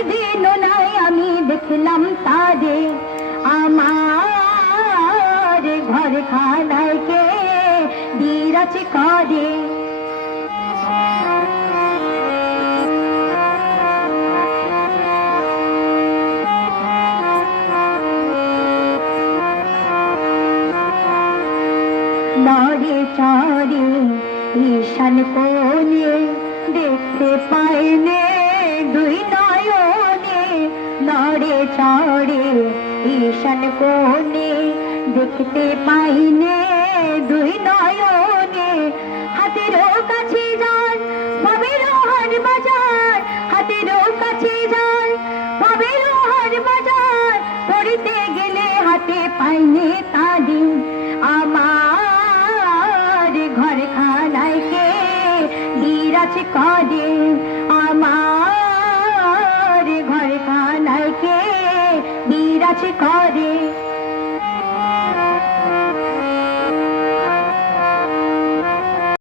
একদিন নাই আমি দেখলাম তারে আমার ঘর খানায় কে বিরাজ করে। নরে চরে ঈশান কোণে দেখতে পাইনে নরে চরে ঈশান কোণে দেখতে পাইনে দুই নয়নে। হাতেরও কাছে যান বাবেরও হাট বাজার। হাতেরও কাছে যান বাবেরও হাট বাজার। পড়তে গেলে হাতে পাইনে তাদি আমার ঘর খানায় কে বিরাজ করে? আমার আছে ঘরে